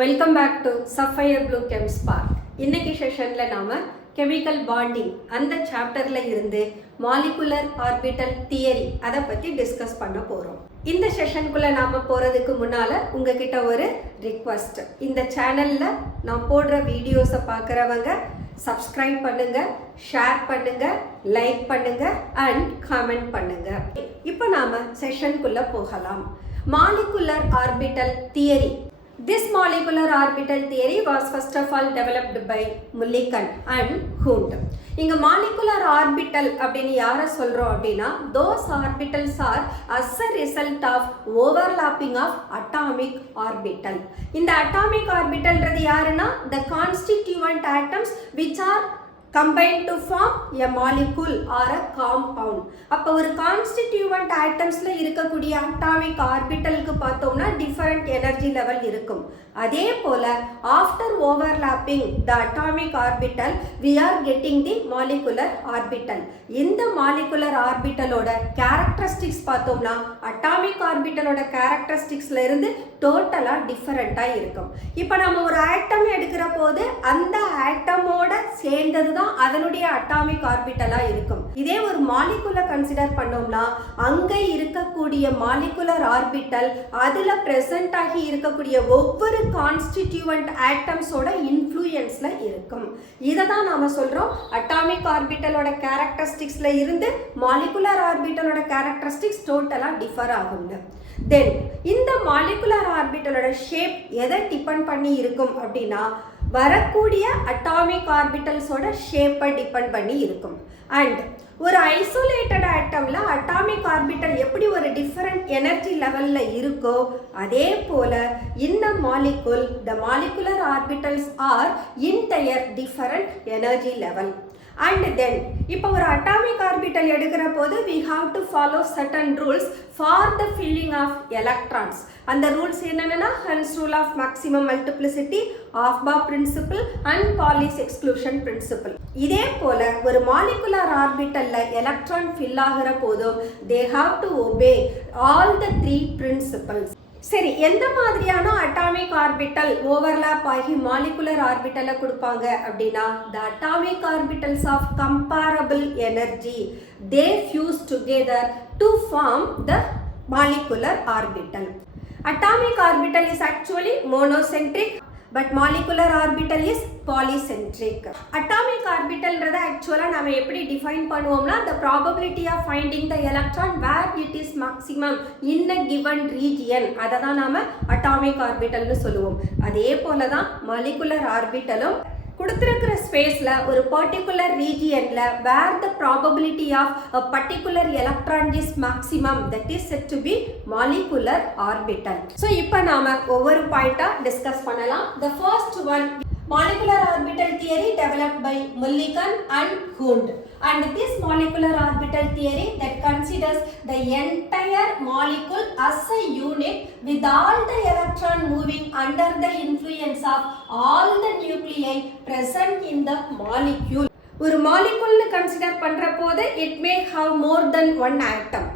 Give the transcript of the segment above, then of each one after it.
Welcome back to sapphire blue gem spark. இன்னைக்கு செஷனில் நாம் கெமிக்கல் பாண்டிங் அந்த சாப்டரில் இருந்து மாலிகுலர் ஆர்பிட்டல் தியரி அதை பற்றி டிஸ்கஸ் பண்ண போகிறோம். இந்த செஷனுக்குள்ளே நாம் போகிறதுக்கு முன்னால் உங்ககிட்ட ஒரு ரிக்வஸ்ட். இந்த சேனலில் நான் போடுற வீடியோஸை பார்க்குறவங்க சப்ஸ்கிரைப் பண்ணுங்க, ஷேர் பண்ணுங்க, லைக் பண்ணுங்க அண்ட் கமெண்ட் பண்ணுங்க. இப்போ நாம் செஷனுக்குள்ளே போகலாம். Molecular orbital theory. This molecular orbital theory was first of all developed by Mulliken and Hund. இங்க molecular orbital அப்படின்னு யாரை சொல்றோம் அப்படின்னா, those orbitals are as a result of overlapping of atomic orbital. இந்த atomic orbitalன்றது யாருன்னா, the constituent atoms which are combined to form a molecule or a compound. அப்போ ஒரு constituent atomsல இருக்கக்கூடிய atomic orbitalக்கு பார்த்தோம்னா different energy level இருக்கும். அதே போல after overlapping the atomic orbital we are getting the molecular orbital. இந்த molecular orbitalோட characteristics பார்த்தோம்னா atomic orbitalோட characteristicsல இருந்து டோட்டலா டிஃபரெண்டா இருக்கும். இப்போ நம்ம ஒரு ஆட்டம் எடுக்கிற போது அந்த ஆட்டமோட சேர்ந்தது தான் அதனுடைய அட்டாமிக் ஆர்பிட்டலா இருக்கும். இதே ஒரு மாலிகுலை கன்சிடர் பண்ணோம்னா அங்க இருக்கக்கூடிய மாலிகுலர் ஆர்பிட்டல் அதுல பிரசன்ட் ஆகி இருக்கக்கூடிய ஒவ்வொரு கான்ஸ்டிடியூவன்ட் ஆட்டம்ஸோட இன்ஃப்ளூயன்ஸ்ல இருக்கும். இதை தான் நாம சொல்றோம் அட்டாமிக் ஆர்பிட்டலோட கேரக்டரிஸ்டிக்ஸ்ல இருந்து மாலிகுலர் ஆர்பிட்டலோட கேரக்டரிஸ்டிக்ஸ் டோட்டலா டிஃபர் ஆகுங்க. தென் இந்த மாலிகுலர் ஆர்பிட்டலோட ஷேப் எதை டிபெண்ட் பண்ணி இருக்கும் அப்படின்னா வரக்கூடிய அட்டாமிக் ஆர்பிட்டல்ஸோட ஷேப்பை டிபெண்ட் பண்ணி இருக்கும். அண்ட் ஒரு ஐசோலேட்டட் ஆட்டம்ல அட்டாமிக் ஆர்பிட்டல் எப்படி ஒரு டிஃபரெண்ட் எனர்ஜி லெவல்ல இருக்கோ அதே போல இந்த molecule the molecular orbitals are entire different energy level. And then இப்போ ஒரு atomic orbital எடுக்கிற போது we have to follow certain rules for the filling of electrons. அந்த rules என்னன்னா Hen's rule of maximum multiplicity, Aufbau principle and Pauli's exclusion principle. இதே போல ஒரு molecular orbitalல electron fill ஆகிற போதும் they have to obey all the three principles. சரி, எந்த மாதிரியான அட்டாமிக் ஆர்பிட்டல் ஓவர்லாப் ஆகி மாலிகுலர் ஆர்பிட்டலை கொடுப்பாங்க அப்படின்னா the atomic orbitals of comparable energy they fuse together to form the molecular orbital. Atomic orbital is actually monocentric but molecular orbital is polycentric. Atomic orbital ன்றத ஆக்சுவலா நாம எப்படி define பண்ணுவோம்னா the probability of finding the electron where it is maximum in a given region அத தான் நாம atomic orbital னு சொல்லுவோம். அதே போல தான் molecular orbitalம் கொடுத்திருக்கிற ஸ்பேஸ்ல ஒரு particular ரீஜியன்ல where the probability of a particular electron is maximum that is said to be molecular orbital. So இப்போ நாம ஒவ்வொரு பாயிண்டா டிஸ்கஸ் பண்ணலாம். The first one, molecular orbital theory developed by Mulliken and Hund. And this molecular orbital theory that considers the entire molecule as a unit with all the electron moving under the influence of all the nuclei present in the molecule. ஒரு molecule consider பண்ற போது it may have more than one atom.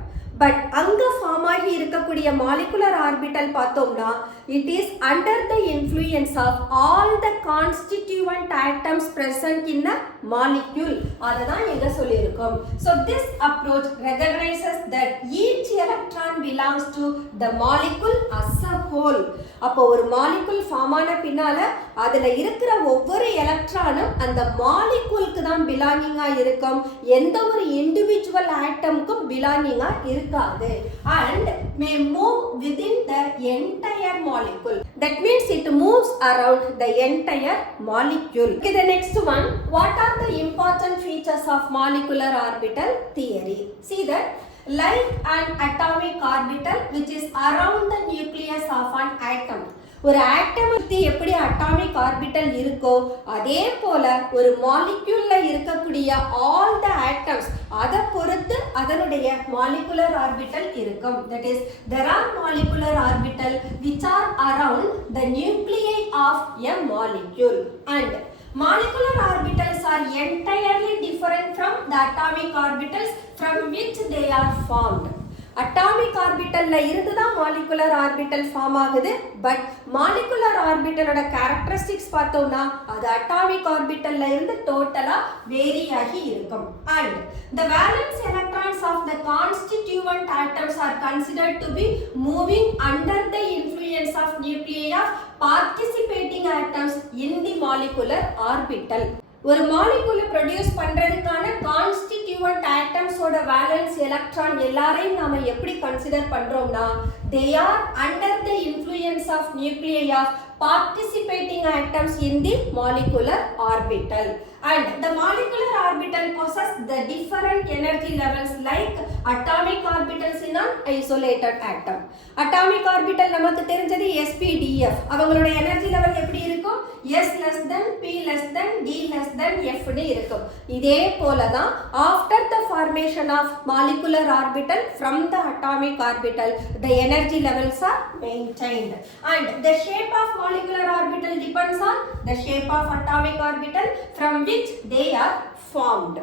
But அங்க form ஆகி இருக்கக்கூடிய molecular orbital பார்த்தோம்னா it is under the influence of all the constituent atoms present in a molecule. அதுதான் எங்க சொல்லியிருக்கோம். So this approach recognizes that each electron belongs to the molecule as a whole. அப்போ ஒரு molecule form ஆன பின்னால அதுல இருக்கிற ஒவ்வொரு எலக்ட்ரானும் அந்த மாலிகுலுக்கு தான் பிலாங்கிங்கா இருக்கும், எந்த ஒரு இண்டிவிஜுவல் ஆட்டமுக்கும் பிலாங்கிங்கா இருக்காது. And may move within the entire molecule. That means it moves around the entire molecule. Okay, the next one, what are the important features of molecular orbital theory? See that like an atomic orbital which is around the nucleus of an atom. ஒரு ஆட்டம் எப்படி atomic orbital இருக்கோ அதே போல ஒரு மாலிக்யூல்ல இருக்கக்கூடிய all the atoms அதை பொறுத்து அதனுடைய மாலிகுலர் ஆர்பிட்டல் இருக்கும். That is, there are molecular orbital which are around the nuclei of a molecule. And molecular orbitals are entirely different from the atomic orbitals from which they are formed. Atomic ஆர்பிட்டல்ல இருந்து தான் molecular orbital form ஆகுது. But molecular ஆர்பிட்டலோட characteristics பார்த்தோம்னா அது அட்டாமிக் ஆர்பிட்டல்ல இருந்து டோட்டலா வேரி ஆகி இருக்கும். And the valence electrons of the constituent atoms are considered to be moving under the influence of nuclei of participating atoms in the molecular orbital. ஒரு மாலிகுலை ப்ரொடியூஸ் பண்றதுக்கான கான்ஸ்டிடியூவன்ட் ஆட்டம்ஸோட வேலன்ஸ் எலக்ட்ரான் எல்லாரையும் நாம எப்படி கன்சிடர் பண்றோம்னா they are under the influence of nuclei of participating atoms in the molecular orbital. And the molecular orbital possess the different energy levels like atomic orbitals in an isolated atom. Atomic orbital நமக்கு தெரிஞ்சது SPDF. அவங்களோட energy level எப்படி இருக்கும்? S less than P less than D less than F னு இருக்கும். இதே போல தான் after the formation of molecular orbital from the atomic orbital the energy levels are maintained. And the shape of molecular orbital depends on the shape of atomic orbital from which they are formed.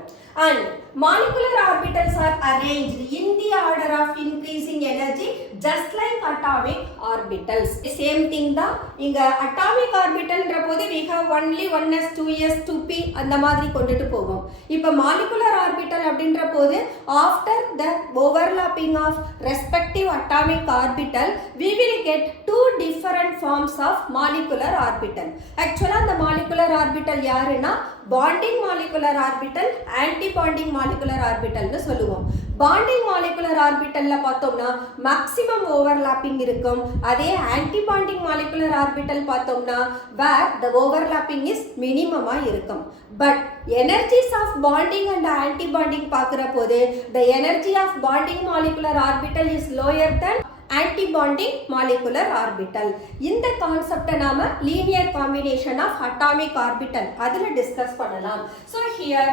And molecular orbitals are arranged in the order of increasing energy just like atomic orbitals. Same thing தான் இங்க atomic orbitalன்ற போது we have only 1s 2s 2p அந்த மாதிரி கொண்டுட்டு போவோம். இப்போ molecular orbital அப்படின்ற போது after the overlapping of respective atomic orbital we will get two different forms of molecular orbital. Actually the molecular orbital யாருன்னா bonding molecular orbital anti-bonding molecular orbital னு சொல்லுவோம். bonding molecular orbitalல பார்த்தோம்னா maximum overlapping இருக்கும். அதே anti-bonding molecular orbital பார்த்தோம்னா where the overlapping is minimum இருக்கும். But energies of bonding and anti-bonding பார்க்கிற போது the energy of bonding molecular orbital is lower than anti-bonding molecular orbital. இந்த கான்செப்டை நாம linear combination of atomic orbital அதுல discuss பண்ணலாம். So here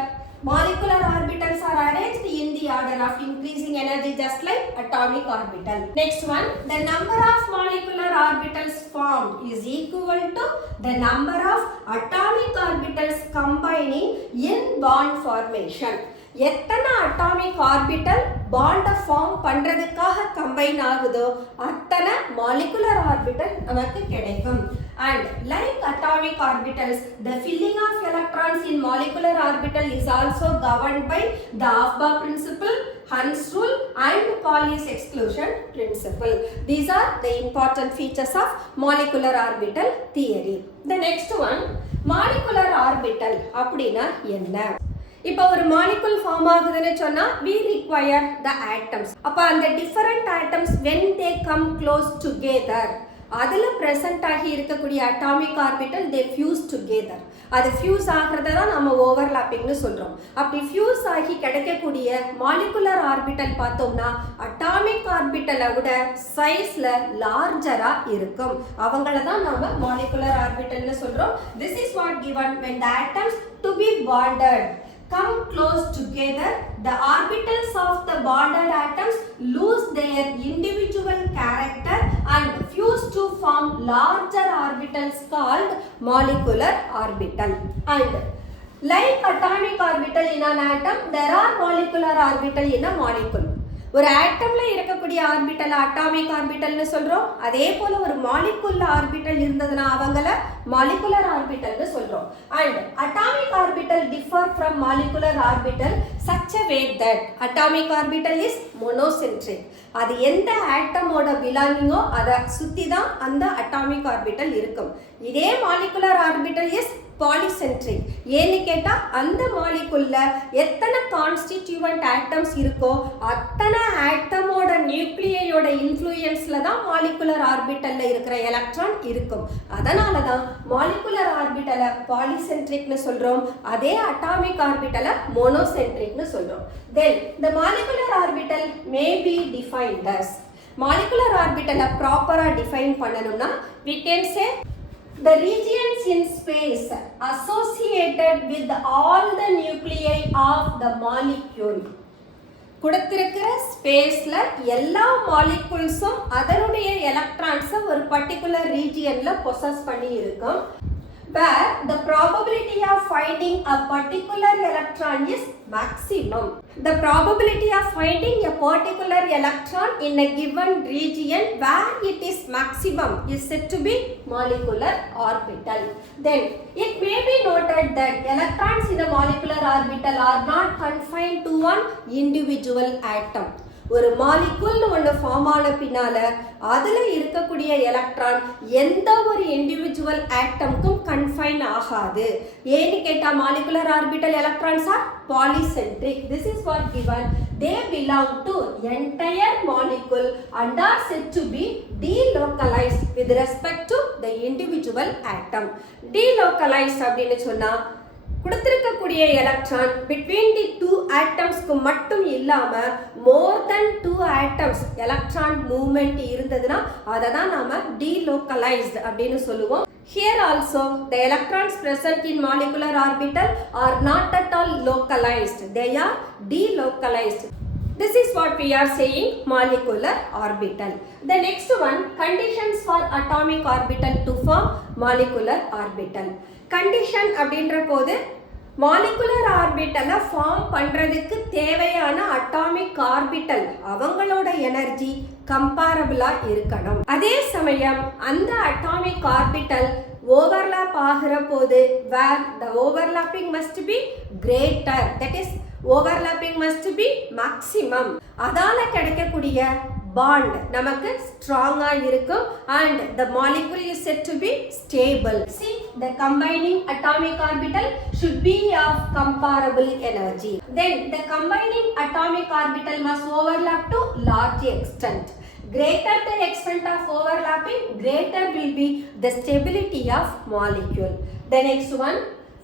molecular orbitals are arranged in the order of increasing energy just like atomic orbital. Next one, the number of molecular orbitals formed is equal to the number of atomic orbitals combining in bond formation. எத்தனை atomic orbital பாண்டை form பண்றதுக்காக combine ஆகுதோ அத்தனை molecular orbital நமக்கு கிடைக்கும். And like atomic orbitals, the filling of electrons in molecular orbital is also governed by the Aufbau principle, Hund's rule and Pauli's exclusion principle. These are the important features of molecular orbital theory. The next one, molecular orbital அப்படினா என்ன? இப்போ ஒரு molecule form ஆகுதுன்னு சொன்னா we require the atoms. அப்ப அந்த different atoms when they come close together அதுல present ஆகி இருக்கக்கூடிய atomic orbital they fuse together. அது ஃபியூஸ் ஆகிறத தான் நம்ம ஓவர்லாப்பிங்னு சொல்றோம். அப்படி ஃபியூஸ் ஆகி கிடைக்கக்கூடிய மாலிகுலர் ஆர்பிட்டல் பார்த்தோம்னா அட்டாமிக் ஆர்பிட்டலை விட சைஸ்ல லார்ஜரா இருக்கும். அவங்கள தான் நாம மாலிகுலர் ஆர்பிட்டல்னு சொல்றோம். This is what given when the atoms to be bonded come close together, the orbitals of the bonded atoms lose their individual character and fuse to form larger orbitals called molecular orbital. And like atomic orbital in an atom, there are molecular orbital in a molecule. ஒரு ஆட்டம்ல இருக்கக்கூடிய orbital atomic ஆர்பிட்டல்னு சொல்றோம். அதே போல ஒரு molecule orbital இருந்ததுன்னா அவங்கள molecular ஆர்பிட்டல்னு சொல்றோம். And atomic orbital differ from molecular orbital such a way that atomic orbital is monocentric. அது எந்த ஆட்டமோட பிலாங்கிங்கோ அதை சுத்தி தான் அந்த அட்டாமிக் ஆர்பிட்டல் இருக்கும். இதே மாலிகுலர் ஆர்பிட்டல் இஸ் பாலிசென்ட்ரிக். ஏன்னு கேட்டா அந்த மாலிகுல்ல எத்தனை கான்ஸ்டிடியூவன்ட் ஆட்டம்ஸ் இருக்கோ அத்தனை ஆட்டமோட நியூக்ளியோட இன்ஃப்ளூயன்ஸ்ல தான் மாலிகுலர் ஆர்பிட்டல்ல இருக்கிற எலக்ட்ரான் இருக்கும். அதனால தான் மாலிகுலர் ஆர்பிட்டலை பாலிசென்ட்ரிக்னு சொல்றோம். அதே அட்டாமிக் ஆர்பிட்டலை மோனோசென்ட்ரிக்னு சொல்றோம். Then the molecular orbital may be defined as molecular orbital ப்ராப்பரா டிஃபைன் பண்ணணும்னா we can say the regions in space associated with all the nuclei of the molecule. கொடுத்திருக்கிற ஸ்பேஸ்ல எல்லா மாலிகுல்ஸும் அதனுடைய எலக்ட்ரான்ஸை ஒரு பர்டிகுலர் ரீஜியன்ல பொசஸ் பண்ணி இருக்கும். where the probability of finding a particular electron is maximum. The probability of finding a particular electron in a given region where it is maximum is said to be molecular orbital. Then it may be noted that electrons in a molecular orbital are not confined to one individual atom. ஒரு மாலிகுல்னு ஒன்று form ஆன பின்னால அதில் இருக்கக்கூடிய electron எந்த ஒரு individual ஆட்டம்க்கும் confine ஆகாது. ஏன்னு கேட்டால் molecular orbital electrons R பாலிசென்ட்ரிக். This is what given. They belong to entire molecule and are said to be delocalized with respect to the individual atom. Delocalized அப்படின்னு சொன்னா கொடுத்திருக்கக்கூடிய electron between the two atoms மட்டும் இல்லாம more than 2 atoms electron movement இருந்ததுன்னா அதை தான் நாம delocalized அப்படின்னு சொல்லுவோம். Here also the electrons present in molecular orbital are not at all localized. They are delocalized. This is what we are saying molecular orbital. The next one, conditions for atomic orbital to form molecular orbital. Condition அப்படின்ற போது molecular ஆர்பிட்டலை form பண்ணுறதுக்கு தேவையான atomic orbital அவங்களோட energy கம்பேரபிளாக இருக்கணும். அதே சமயம் அந்த atomic orbital overlap ஆகிற போது where the overlapping must be greater, that is overlapping must be maximum. அதால கிடைக்கக்கூடிய bond நமக்கு ஸ்ட்ராங்கா இருக்கும் and the molecule is said to be stable. See, the combining atomic orbital should be of comparable energy. Then the combining atomic orbital must overlap to large extent. Greater the extent of overlapping, greater will be the stability of molecule. The next one,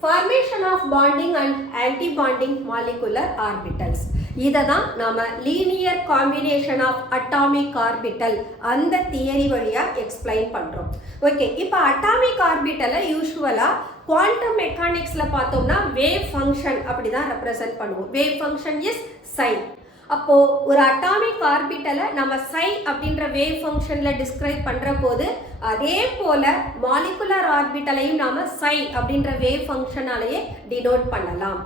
formation of bonding and anti-bonding molecular orbitals. இததான் நாம linear combination of atomic orbital அந்த theory வழியா explain பண்றோம். Okay, இப்போ atomic ஆர்பிட்டலை யூஸ்வலா quantum மெக்கானிக்ஸ்ல பார்த்தோம்னா wave function அப்படிதான் represent பண்ணுவோம். வேவ் ஃபங்க்ஷன் இஸ் சை. அப்போ ஒரு அட்டாமிக் ஆர்பிட்டலை நம்ம சை அப்படின்ற வேவ் ஃபங்க்ஷன்ல டிஸ்கிரைப் பண்ற போது அதே போல மாலிகுலர் ஆர்பிட்டலையும் நாம சை அப்படின்ற வேவ் ஃபங்க்ஷனாலேயே டினோட் பண்ணலாம்.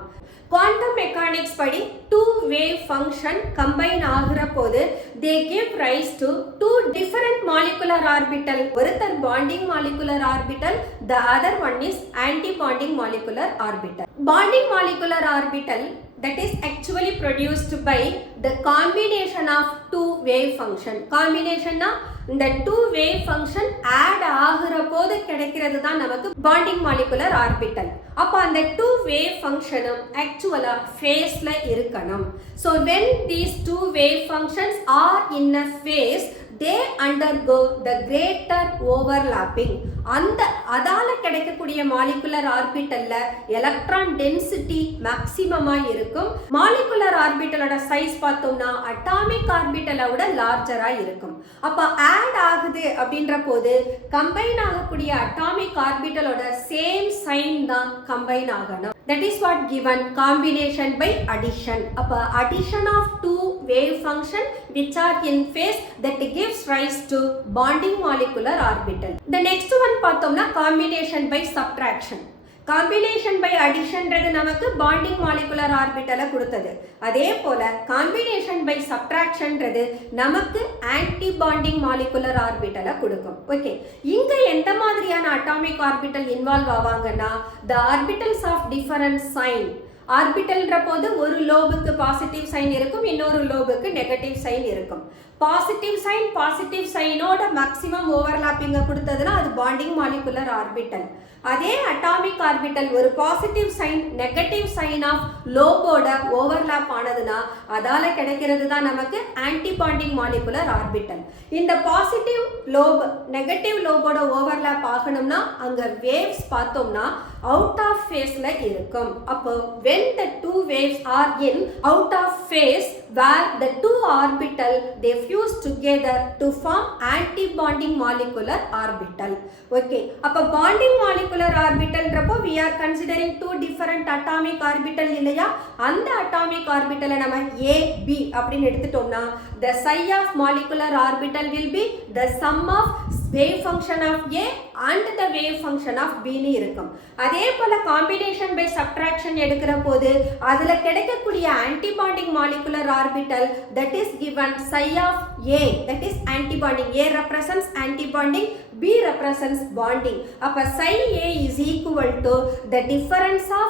குவாண்டம் மெக்கானிக்ஸ் படி டூ வேவ் ஃபங்க்ஷன் கம்பைன் ஆகிற போது they give rise to two different molecular orbital. ஒருத்தர் bonding molecular orbital, the other one is antibonding molecular orbital. Bonding molecular orbital that is actually produced by the combination of two wave function. Combination na இந்த two wave function add ஆகிற போது கிடைக்கிறது தான் நமக்கு bonding molecular orbital. அப்போ அந்த two wave functionம் actually phaseல இருக்கணும். So when these two wave functions are in a phase, they undergo the greater overlapping. அந்த அதால கிடைக்கக்கூடிய மாலிகுலர் ஆர்பிட்டல்ல எலக்ட்ரான் டென்சிட்டி மேக்ஸிமமா இருக்கும். மாலிகுலர் ஆர்பிட்டலோட சைஸ் பார்த்தோம்னா அட்டாமிக் ஆர்பிட்டலை விட லார்ஜரா இருக்கும். அப்ப ஆட் ஆகுது அப்படின்ற போது கம்பைன் ஆகக்கூடிய அட்டாமிக் ஆர்பிட்டலோட சேம் சைன் தான் கம்பைன் ஆகணும். That is what given combination by addition. அப்ப addition of two wave function which are in phase that gives rise to bonding molecular orbital. The next one பார்த்தோம்னா combination by subtraction. Combination by அடிஷன்றது நமக்கு bonding molecular ஆர்பிட்டலை கொடுத்தது. அதே போல combination by சப்ட்ராக்ஷன்றது நமக்கு antibonding molecular ஆர்பிட்டலை கொடுக்கும். Okay, இங்க எந்த மாதிரியான அட்டாமிக் ஆர்பிட்டல் இன்வால்வ் ஆவாங்கன்னா the orbitals of different sign. ஆர்பிட்டல்ன்ற போது ஒரு லோபுக்கு பாசிட்டிவ் சைன் இருக்கும், இன்னொரு லோபுக்கு நெகட்டிவ் சைன் இருக்கும். பாசிட்டிவ் சைனோட மேக்ஸிமம் ஓவர்லாப்பிங்க கொடுத்ததுன்னா அது பாண்டிங் மாலிகுலர் ஆர்பிட்டல். அதே அட்டாமிக் ஆர்பிட்டல் ஒரு positive sign negative sign of லோபோட ஓவர்லாப் ஆனதுன்னா அதால கிடைக்கிறது தான் நமக்கு ஆன்டி பாண்டிங் மாலிகுலர் ஆர்பிட்டல். இந்த பாசிட்டிவ் லோப் நெகட்டிவ் லோபோட ஓவர்லாப் ஆகணும்னா அங்க வேவ்ஸ் பார்த்தோம்னா அவுட் ஆஃப் ஃபேஸ்ல இருக்கும். அப்போ when the two waves are in out of phase where the two orbital they fuse together to form anti bonding molecular orbital. Okay, அப்ப bonding molecular orbital Rabbo we are considering two different atomic orbital இல்லையா? அந்த atomic orbital நம்ம A B அப்படின்னு எடுத்துட்டோம்னா the psi of molecular orbital will be the sum of wave function of A and the wave function of B னு இருக்கும். அதே போல combination by subtraction எடுக்கிற போது அதுல கிடைக்கக்கூடிய antibonding molecular orbital that is given psi of A, that is antibonding. A represents antibonding, B represents bonding. அப்ப psi A is equal to the difference of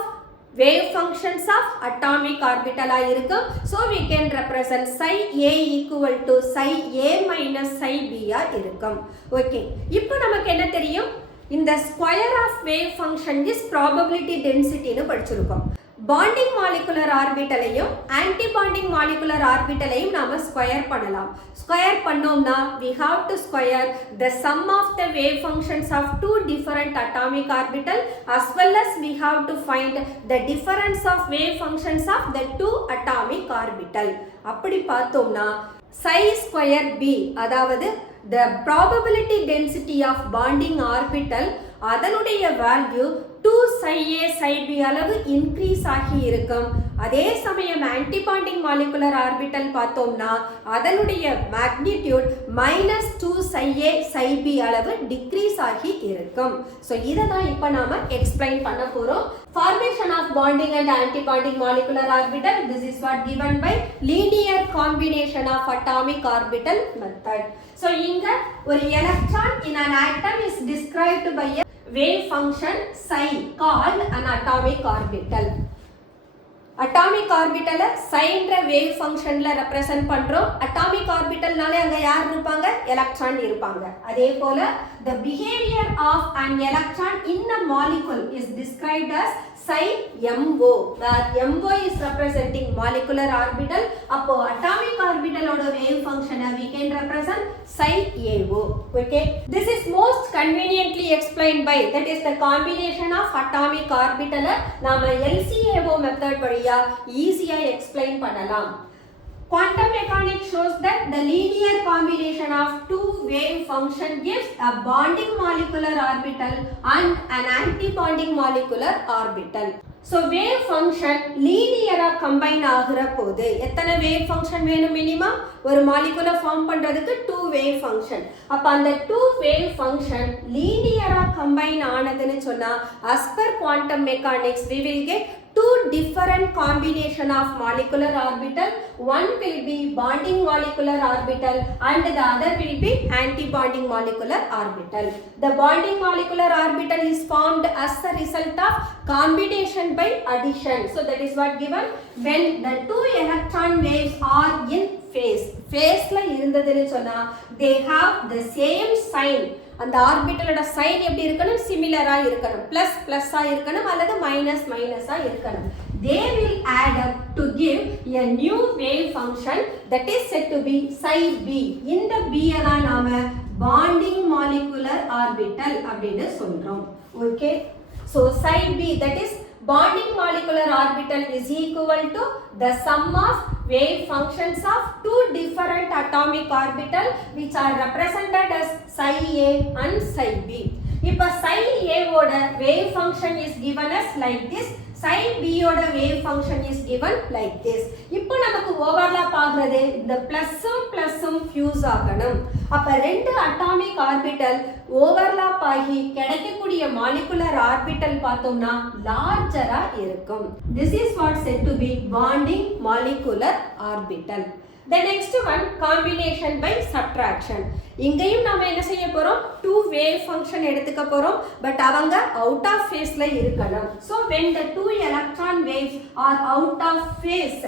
wave functions of atomic orbital இருக்கும். So we can represent psi A equal to psi A minus psi B இருக்கும். Okay. இப்போ நமக்கு என்ன தெரியும்? இந்த square of wave function is probability density னு படிச்சிருக்கோம். bonding molecular orbitalையும் antibonding molecular orbitalையும் நாம ஸ்கொயர் பண்ணலாம். ஸ்கொயர் பண்ணோம்னா we have to square the sum of the wave functions of two different atomic orbital as well as we have to find the difference of wave functions of the two atomic orbital. அப்படி பார்த்தோம்னா psi square B அதாவது the probability density of bonding orbital அதனுடைய value 2 psi A psi B அளவு increase ஆகி இருக்கும். அதே சமயம் antibonding molecular orbital பார்த்தோம்னா அதனுடைய magnitude -2 psi A psi B அளவு டிக்ரீஸ் ஆகி இருக்கும். ஸோ இதை தான் இப்போ நாம எக்ஸ்பிளைன் பண்ண போறோம். Formation of bonding and antibonding molecular orbital. This is what given by linear combination of atomic orbital method. So இங்க ஒரு electron in an atom is described by a wave function psi called an atomic orbital. Atomic orbital psi என்ற wave functionல represent பண்றோம். Atomic orbitalனாலே அங்க யார் இருப்பாங்க? electron இருப்பாங்க. அதே போல the behavior of an electron in a molecule is described as psi MO, where MO is representing molecular orbital. அப்போ atomic orbital ஓட wave function we can represent psi AO. Okay, this is most conveniently explained by, that is the combination of atomic orbital நாம LCAO method வழியா ஈஸியா explain பண்ணலாம். Quantum mechanics shows that the linear combination of two wave function gives a bonding molecular orbital and an antibonding molecular orbital. So wave function linear combine ஆகுற போது எத்தனை wave function வேணும்? Minimum ஒரு molecule form பண்றதுக்கு 2 wave function. அப்ப அந்த 2 wave function linear combine ஆனதுன்னு சொன்னா as per quantum mechanics we will get two different combination of molecular orbital. One will be bonding molecular orbital and the other will be anti-bonding molecular orbital. The bonding molecular orbital is formed as a result of combination by addition. So that is what given when the two electron waves are in phase. Phaseல இருந்ததுன்னு சொன்னா they have the same sign. அந்த ஆர்பிட்டலோட sign எப்படி இருக்கணும்? சிமிலரா இருக்கணும். Plus பிளஸ்ஸா இருக்கணும் அல்லது minus மைனஸா இருக்கணும். They will add up to give a new wave function that is said to be psi B. இந்த B தான் நாம bonding molecular orbital அப்படின்னு சொல்றோம். Okay, so psi B, that is bonding molecular orbital, is equal to the sum of wave functions of two different atomic orbital which are represented as psi A and psi B. If psi A ஓட wave function is given as like this, psi B ஓட wave function is given like this. இப்போ நமக்கு overlap ஆகிறது இந்த பிளஸும் fuse ஆகணும். அப்ப ரெண்டு atomic orbital overlap ஆகி கிடைக்கக்கூடிய மாலிகுலர் ஆர்பிட்டல் பார்த்தோம்னா லார்ஜரா இருக்கும். This is what said to be bonding molecular orbital. The next one, combination by subtraction. இங்கேயும் நாம என்ன செய்ய போறோம்? 2 wave function எடுத்துக்க போறோம். பட் அவங்க out of phaseல இருக்கணும். So when the two electron waves are out of phase,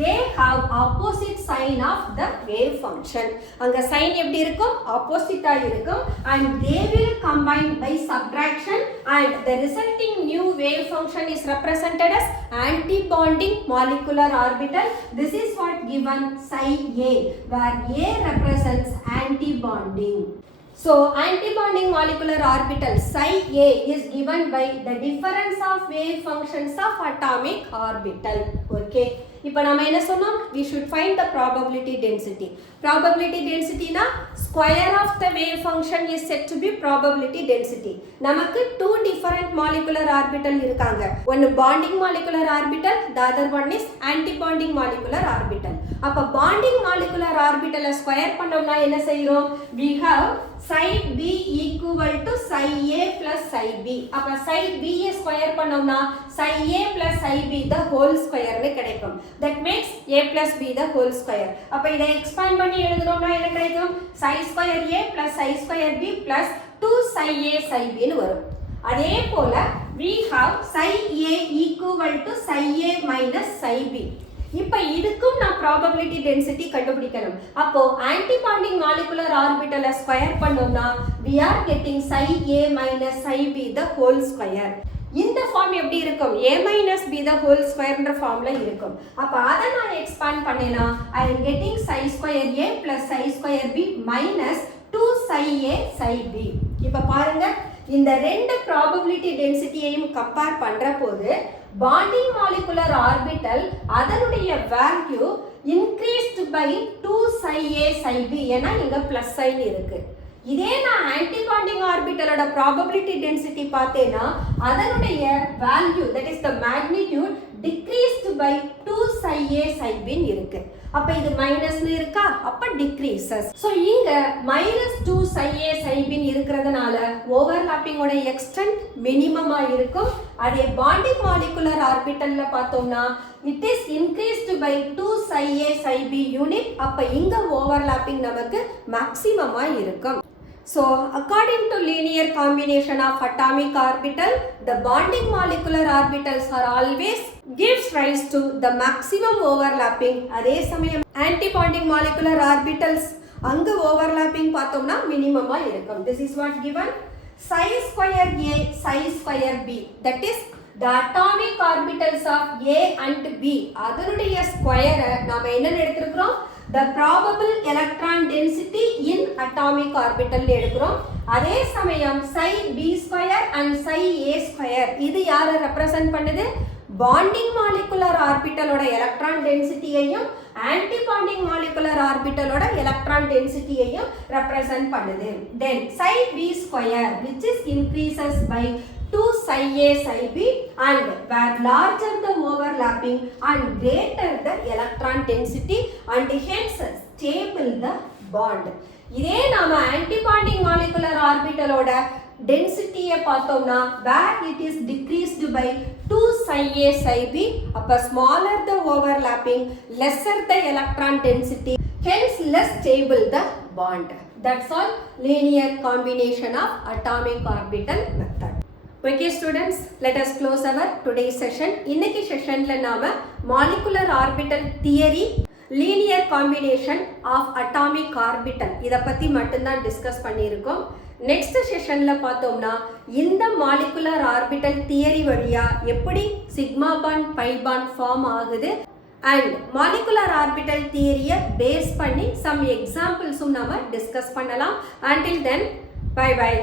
they have opposite sign of the wave function. அங்க sign எப்படி இருக்கும்? Opposite-ஆ இருக்கும் and they will combine by subtraction and the resulting new wave function is represented as anti-bonding molecular orbital. This is what given psi A, where A represents antibonding. So antibonding molecular orbital psi A is given by the difference of wave functions of atomic orbital. Okay, இப்போ நாம என்ன சொன்னோம்? We should find the probability density. Probability density na square of the wave function is said to be probability density. நமக்கு two different molecular orbital இருக்காங்க. One bonding molecular orbital, the other one is antibonding molecular orbital. அப்ப bonding molecular orbital square பண்ணோம்னா என்ன செய்றோம்? we have side b equal to psi a plus psi b. அப்ப side b square பண்ணோம்னா psi a plus psi b the whole square னு கிடைக்கும். that makes a plus b the whole square. அப்ப இதை expand பண்ணி எழுதுனோம்னா என்ன கிடைக்கும்? psi square a plus psi square b plus 2 psi a psi b னு வரும். அதே போல we have psi a equal to psi a minus psi b. இப்ப இதுக்கும் நான் probability density கண்டுபிடிக்கணும். அப்போ anti-bonding molecular orbital ஸ்கொயர் பண்ணோம்னா we are getting psi a minus psi b the whole square. இந்த ஃபார்ம் எப்படி இருக்கும்? a minus b the whole square என்ற ஃபார்ம்ல இருக்கும். அப்ப அதை நான் expand பண்ணேனா I am getting psi square a plus psi square b minus 2 psi a psi b. இப்ப பாருங்க இந்த ரெண்டு probability densityயையும் கம்பேர் பண்ற போது bonding molecular orbital அதனுடைய value increased by 2 psi a psi b ஏன்னா இங்க பிளஸ் சைன் இருக்கு. இதே நான் ஆன்டி-பாண்டிங் ஆர்பிட்டலோட probability density பார்த்தேனா அதனுடைய value that is the magnitude decreased by 2 psi a psi b இருக்கு. அப்ப இது மைனஸ்னு இருக்கா? அப்ப decreases. so இங்க -2 psi a psi b இருக்கிறதுனால ஓவர்லாப்பிங்கோட எக்ஸ்டென்ட் மினிமமா இருக்கும். அதே பாண்டிங் மாலிகுலர் ஆர்பிட்டல்ல பார்த்தோம்னா it is increased by 2 psi a psi b unit. அப்ப இங்க ஓவர்லாப்பிங் நமக்கு மேக்ஸிமமா இருக்கும். So, according to linear combination of atomic orbital, the bonding molecular orbitals are always gives rise to the maximum overlapping. அதே சமயம் anti-bonding molecular orbitals அங்க overlapping பார்த்தோம்னா மினிமமா இருக்கும். This is what given psi square a psi square b. That is the atomic orbitals of a and b. அதனுடைய ஸ்கொயரை நாம என்ன எடுத்துக்கிறோம்? The probable electron density in atomic orbital எடுக்கிறோம். அதே சமயம் psi b square and psi a square இது யாரை represent பண்ணுது? bonding molecular orbital ஓட electron density-யையும் anti-bonding molecular orbital ஓட electron density-யையும் represent பண்ணுது. Then psi b square which is increases by 2 psi a psi b and where larger the overlapping and greater the electron density and hence stable the bond. இதே நாம anti-bonding molecular orbital ஓட density பார்த்தோம்னா where it is decreased by 2 psi a psi b அப்ப smaller the overlapping lesser the electron density hence less stable the bond. That's all linear combination of atomic orbital method. Okay students, let us close our today's session. இன்னைக்கு செஷன்ல நாம molecular orbital theory, linear combination of atomic orbital இத பத்தி மட்டும்தான் discuss பண்ணியிருக்கோம். Next செஷன்ல பார்த்தோம்னா இந்த molecular orbital theory வழியா எப்படி sigma bond pi bond form ஆகுது and molecular orbital theory base பண்ணி some examples நாம டிஸ்கஸ் பண்ணலாம். Until then, bye bye.